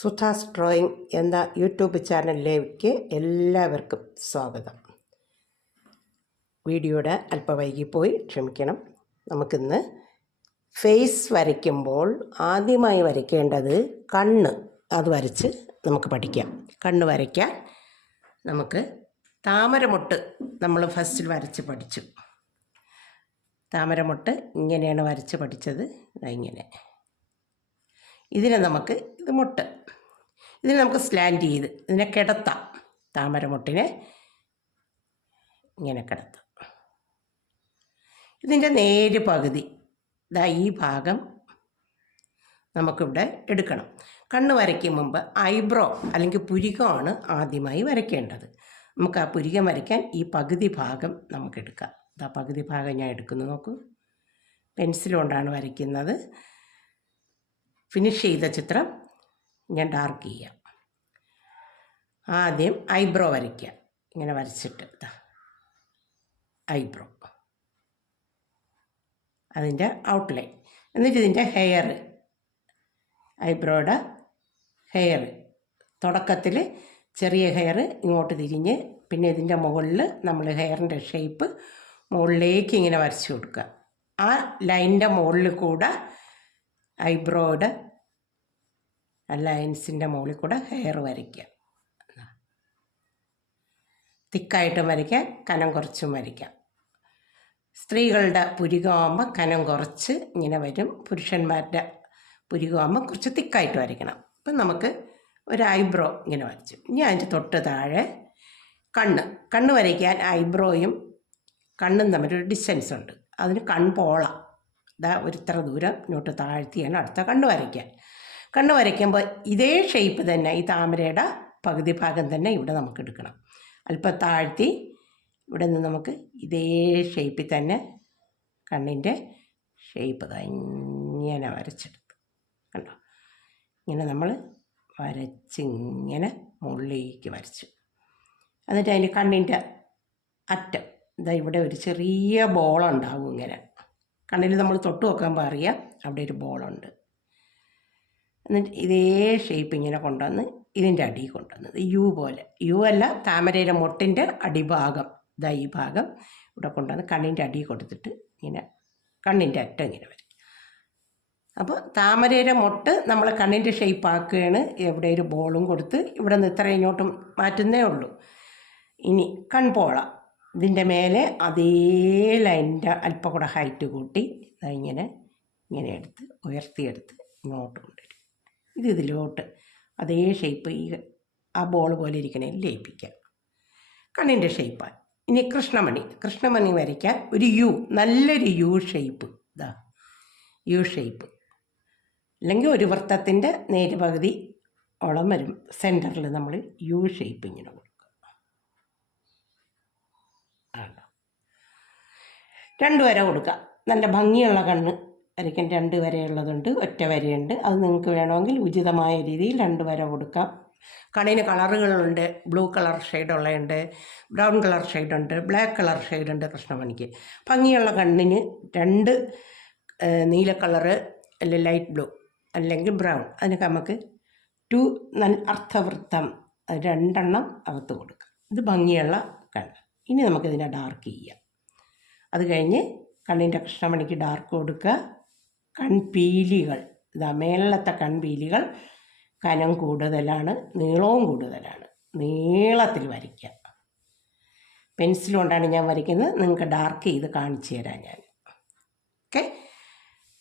സുധാസ് drawing എന്ന YouTube ചാനലിലേക്ക് എല്ലാവർക്കും സ്വാഗതം. വീഡിയോയുടെ അല്പം വൈകിപ്പോയി ക്ഷമിക്കണം. നമുക്കിന്ന് ഫേസ് വരയ്ക്കുമ്പോൾ ആദ്യമായി വരയ്ക്കേണ്ടത് കണ്ണ്. അത് വരച്ച് നമുക്ക് പഠിക്കാം. കണ്ണ് വരയ്ക്കാൻ നമുക്ക് താമരമൊട്ട് നമ്മൾ ഫസ്റ്റിൽ വരച്ച് പഠിച്ചു. താമരമൊട്ട് ഇങ്ങനെയാണ് വരച്ച് പഠിച്ചത്. ഇങ്ങനെ ഇതിനെ നമുക്ക് ഇത് മുട്ട് ഇതിനെ നമുക്ക് സ്ലാൻഡ് ചെയ്ത് ഇതിനെ കിടത്താം. താമരമുട്ടിനെ ഇങ്ങനെ കിടത്താം. ഇതിൻ്റെ നേര് പകുതി ഈ ഭാഗം നമുക്കിവിടെ എടുക്കണം. കണ്ണ് വരയ്ക്കും മുമ്പ് ഐബ്രോ അല്ലെങ്കിൽ പുരികമാണ് ആദ്യമായി വരയ്ക്കേണ്ടത്. നമുക്ക് ആ പുരികം വരയ്ക്കാൻ ഈ പകുതി ഭാഗം നമുക്കെടുക്കാം. ആ പകുതി ഭാഗം ഞാൻ എടുക്കുന്നു. നോക്കൂ, പെൻസിൽ കൊണ്ടാണ് വരയ്ക്കുന്നത്. ഫിനിഷ് ചെയ്ത ചിത്രം ഞാൻ ഡാർക്ക് ചെയ്യാം. ആദ്യം ഐബ്രോ വരയ്ക്കുക. ഇങ്ങനെ വരച്ചിട്ട് ഐബ്രോ, അതിൻ്റെ ഔട്ട്ലൈൻ. എന്നിട്ട് ഇതിൻ്റെ ഹെയർ, ഐബ്രോയുടെ ഹെയർ തുടക്കത്തിൽ ചെറിയ ഹെയർ ഇങ്ങോട്ട് തിരിഞ്ഞ്, പിന്നെ ഇതിൻ്റെ മുകളിൽ നമ്മൾ ഹെയറിൻ്റെ ഷേപ്പ് മുകളിലേക്ക് ഇങ്ങനെ വരച്ച് കൊടുക്കുക. ആ ലൈനിൻ്റെ മുകളിൽ കൂടെ ഐബ്രോയുടെ ലൈൻസിൻ്റെ മുകളിൽ കൂടെ ഹെയർ വരയ്ക്കുക. തിക്കായിട്ടും വരയ്ക്കാം, കനം കുറച്ചും വരയ്ക്കാം. സ്ത്രീകളുടെ പുരികമാകുമ്പോൾ കനം കുറച്ച് ഇങ്ങനെ വരും. പുരുഷന്മാരുടെ പുരികമാകുമ്പോൾ കുറച്ച് തിക്കായിട്ട് വരയ്ക്കണം. അപ്പം നമുക്ക് ഒരു ഐബ്രോ ഇങ്ങനെ വരച്ചു. ഇനി അതിൻ്റെ തൊട്ട് താഴെ കണ്ണ് വരയ്ക്കാൻ ഐബ്രോയും കണ്ണും തമ്മിലൊരു ഡിസ്റ്റൻസ് ഉണ്ട്. അതിന് കൺപോള ഒരു ഇത്ര ദൂരം ഇങ്ങോട്ട് താഴ്ത്തിയാണ് അടുത്ത കണ്ണ് വരയ്ക്കാൻ. കണ്ണ് വരയ്ക്കുമ്പോൾ ഇതേ ഷേപ്പ് തന്നെ, ഈ താമരയുടെ പകുതി ഭാഗം തന്നെ ഇവിടെ നമുക്ക് എടുക്കണം. അല്പം താഴ്ത്തി ഇവിടെ നിന്ന് നമുക്ക് ഇതേ ഷേപ്പിൽ തന്നെ കണ്ണിൻ്റെ ഷേപ്പ് ഇങ്ങനെ വരച്ചെടുത്തു. കണ്ടോ, ഇങ്ങനെ നമ്മൾ വരച്ചിങ്ങനെ മുകളിലേക്ക് വരച്ചു. എന്നിട്ട് അതിൻ്റെ കണ്ണിൻ്റെ അറ്റം ഇവിടെ ഒരു ചെറിയ ബോളുണ്ടാവും. ഇങ്ങനെ കണ്ണിൽ നമ്മൾ തൊട്ട് നോക്കുമ്പോൾ അറിയാം അവിടെ ഒരു ബോളുണ്ട്. എന്നിട്ട് ഇതേ ഷേപ്പ് ഇങ്ങനെ കൊണ്ടുവന്ന് ഇതിൻ്റെ അടി കൊണ്ടുവന്നത് യു പോലെ, യു അല്ല, താമരയുടെ മൊട്ടിൻ്റെ അടിഭാഗം ഈ ഭാഗം ഇവിടെ കൊണ്ടുവന്ന് കണ്ണിൻ്റെ അടി കൊടുത്തിട്ട് ഇങ്ങനെ കണ്ണിൻ്റെ അറ്റം ഇങ്ങനെ വരും. അപ്പോൾ താമരയുടെ മൊട്ട് നമ്മൾ കണ്ണിൻ്റെ ഷേപ്പ് ആക്കുകയാണ്. എവിടെ ഒരു ബോളും കൊടുത്ത് ഇവിടെ നിന്ന് ഇത്ര ഇങ്ങോട്ടും മാറ്റുന്നേ ഉള്ളൂ. ഇനി കൺപോള, ഇതിൻ്റെ മേലെ അതേ ലൈനിൻ്റെ അല്പം കൂടെ ഹൈറ്റ് കൂട്ടി ഇങ്ങനെ എടുത്ത് ഉയർത്തിയെടുത്ത് ഇങ്ങോട്ട് കൊണ്ടുവരും. ഇതിലോട്ട് അതേ ഷേപ്പ് ആ ബോൾ പോലെ ഇരിക്കണേ ലയിപ്പിക്കാം. കണ്ണിൻ്റെ ഷേപ്പാണ്. ഇനി കൃഷ്ണമണി വരയ്ക്കാൻ ഒരു യു, നല്ലൊരു യു ഷേപ്പ്, യു ഷേപ്പ് അല്ലെങ്കിൽ ഒരു വൃത്തത്തിൻ്റെ നേര് പകുതി ഓളം വരും. സെൻറ്ററിൽ നമ്മൾ യു ഷേപ്പ് ഇങ്ങനെ കൊടുക്കുക. രണ്ട് വര കൊടുക്കുക. നല്ല ഭംഗിയുള്ള കണ്ണ് വരയ്ക്കാൻ 2 വരയുള്ളതുണ്ട്, ഒറ്റ വരയുണ്ട്. അത് നിങ്ങൾക്ക് വേണമെങ്കിൽ ഉചിതമായ രീതിയിൽ 2 വര കൊടുക്കാം. കണ്ണിന് കളറുകളുണ്ട്. ബ്ലൂ കളർ ഷെയ്ഡുള്ളതുണ്ട്, ബ്രൗൺ കളർ ഷെയ്ഡുണ്ട്, ബ്ലാക്ക് കളർ ഷെയ്ഡുണ്ട് കൃഷ്ണമണിക്ക്. ഭംഗിയുള്ള കണ്ണിന് 2 നീല കളറ് അല്ലെങ്കിൽ ലൈറ്റ് ബ്ലൂ അല്ലെങ്കിൽ ബ്രൗൺ, അതിനൊക്കെ നമുക്ക് 2 അർത്ഥവൃത്തം 2 അകത്ത് കൊടുക്കാം. ഇത് ഭംഗിയുള്ള കണ്ണ്. ഇനി നമുക്കിതിനെ ഡാർക്ക് ചെയ്യാം. അത് കഴിഞ്ഞ് കണ്ണിൻ്റെ കൃഷ്ണമണിക്ക് ഡാർക്ക് കൊടുക്കുക. കൺപീലികൾ, മേളത്തെ കൺപീലികൾ കനം കൂടുതലാണ്, നീളവും കൂടുതലാണ്. നീളത്തിൽ വരയ്ക്കുക. പെൻസിൽ കൊണ്ടാണ് ഞാൻ വരയ്ക്കുന്നത്. നിങ്ങൾക്ക് ഡാർക്ക് ചെയ്ത് കാണിച്ചു തരാം ഞാൻ. ഓക്കെ,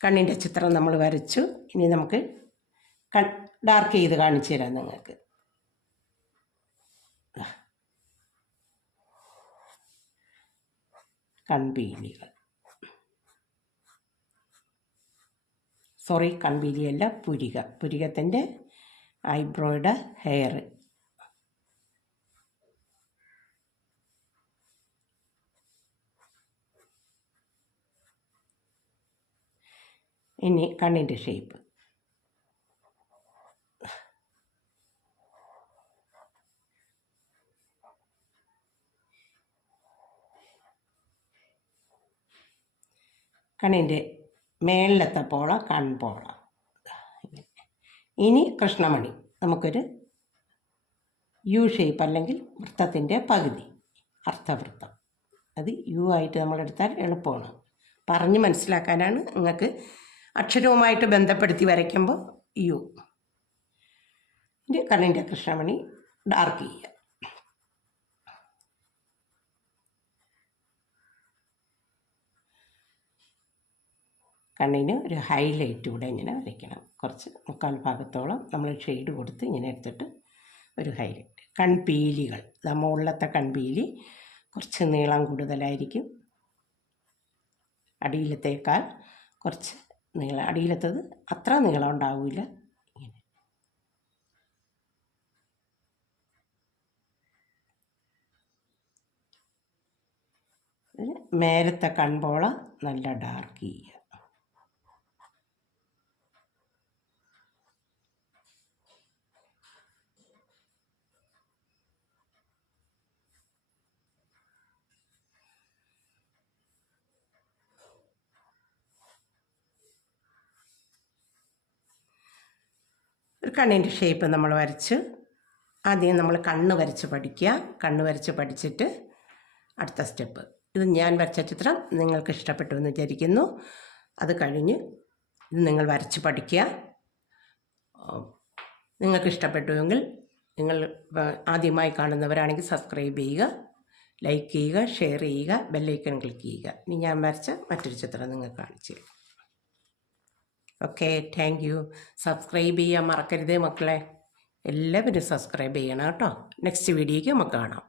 കണ്ണിൻ്റെ ചിത്രം നമ്മൾ വരച്ചു. ഇനി നമുക്ക് ഡാർക്ക് ചെയ്ത് കാണിച്ചു തരാം നിങ്ങൾക്ക്. കൺപീലികൾ, കൺപീലിയല്ല, പുരികത്തിൻ്റെ ഐബ്രോയുടെ ഹെയർ. ഇനി കണ്ണിൻ്റെ ഷേപ്പ്. കണ്ണിൻ്റെ മേളിലത്തെ പോള കൺപോള. ഇനി കൃഷ്ണമണി, നമുക്കൊരു യു ഷേപ്പ് അല്ലെങ്കിൽ വൃത്തത്തിൻ്റെ പകുതി, അർദ്ധവൃത്തം. അത് യു ആയിട്ട് നമ്മളെടുത്താൽ എളുപ്പമാണ്. പറഞ്ഞ് മനസ്സിലാക്കാനാണ്. നിങ്ങൾക്ക് അക്ഷരവുമായിട്ട് ബന്ധപ്പെടുത്തി വരയ്ക്കുമ്പോൾ യു. ഇനി കണ്ണിൻ്റെ കൃഷ്ണമണി ഡാർക്ക് ചെയ്യുക. കണ്ണിന് ഒരു ഹൈലൈറ്റ് കൂടെ ഇങ്ങനെ വരയ്ക്കണം. കുറച്ച് 3/4 ഭാഗത്തോളം നമ്മൾ ഷെയ്ഡ് കൊടുത്ത് ഇങ്ങനെ എടുത്തിട്ട് ഒരു ഹൈലൈറ്റ്. കൺപീലികൾ, മുകളിലത്തെ കൺപീലി കുറച്ച് നീളം കൂടുതലായിരിക്കും. അടിയിലത്തേക്കാൾ കുറച്ച് നീളം, അടിയിലത്തത് അത്ര നീളം ഉണ്ടാവില്ല. ഇങ്ങനെ മേലത്തെ കൺപോള നല്ല ഡാർക്ക് ചെയ്യുക. ഒരു കണ്ണിൻ്റെ ഷേപ്പ് നമ്മൾ വരച്ച്, ആദ്യം നമ്മൾ കണ്ണ് വരച്ച് പഠിക്കുക. കണ്ണ് വരച്ച് പഠിച്ചിട്ട് അടുത്ത സ്റ്റെപ്പ്. ഇത് ഞാൻ വരച്ച ചിത്രം നിങ്ങൾക്ക് ഇഷ്ടപ്പെട്ടു എന്ന് വിചാരിക്കുന്നു. അത് കഴിഞ്ഞ് ഇത് നിങ്ങൾ വരച്ച് പഠിക്കുക. നിങ്ങൾക്ക് ഇഷ്ടപ്പെട്ടുവെങ്കിൽ നിങ്ങൾ ആദ്യമായി കാണുന്നവരാണെങ്കിൽ സബ്സ്ക്രൈബ് ചെയ്യുക, ലൈക്ക് ചെയ്യുക, ഷെയർ ചെയ്യുക, ബെല്ലൈക്കൺ ക്ലിക്ക് ചെയ്യുക. ഇനി ഞാൻ വരച്ച മറ്റൊരു ചിത്രം നിങ്ങൾക്ക് കാണിച്ചു തരും. Okay, thank you. സബ്സ്ക്രൈബ് ചെയ്യാൻ മറക്കരുതേ മക്കളെ. എല്ലാവരും സബ്സ്ക്രൈബ് ചെയ്യണം കേട്ടോ. നെക്സ്റ്റ് വീഡിയോയ്ക്ക് നമുക്ക് കാണാം.